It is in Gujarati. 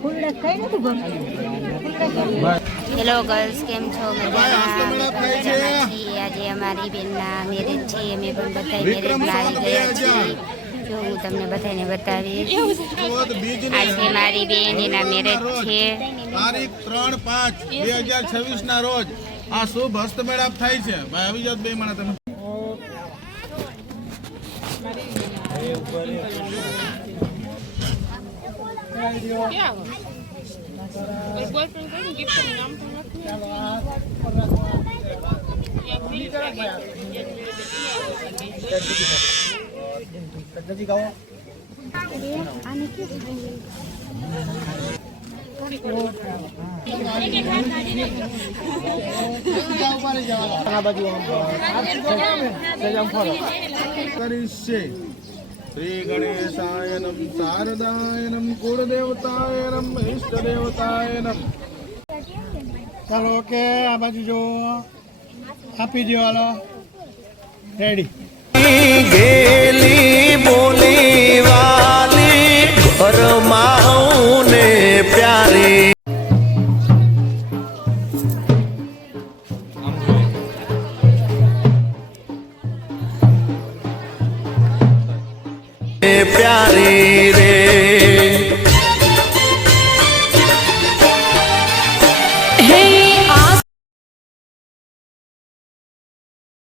હેલો ગર્લ્સ, કેમ છો? મજામાં છીએ. આજે અમારી બેનના મેરેજ છે. અમે પણ બધા મેરેજમાં આવી ગયા છીએ. જો હું તમને બધાને બતાવીશ. આજે મારી બેન એના મેરેજ છે. તારીખ 3/5/2026 ના રોજ આ શુભ હસ્તમેળાપ થાય છે. ભાઈ આવી જાવ બે માણસ તમે. શ્રી ગણેશાયનમ શારદાયનમ કુળદેવતાયનમ ઇષ્ટદેવતાયનમ. ચાલો ઓકે, આ બાજુ જો આપી દો. હાલો રેડી.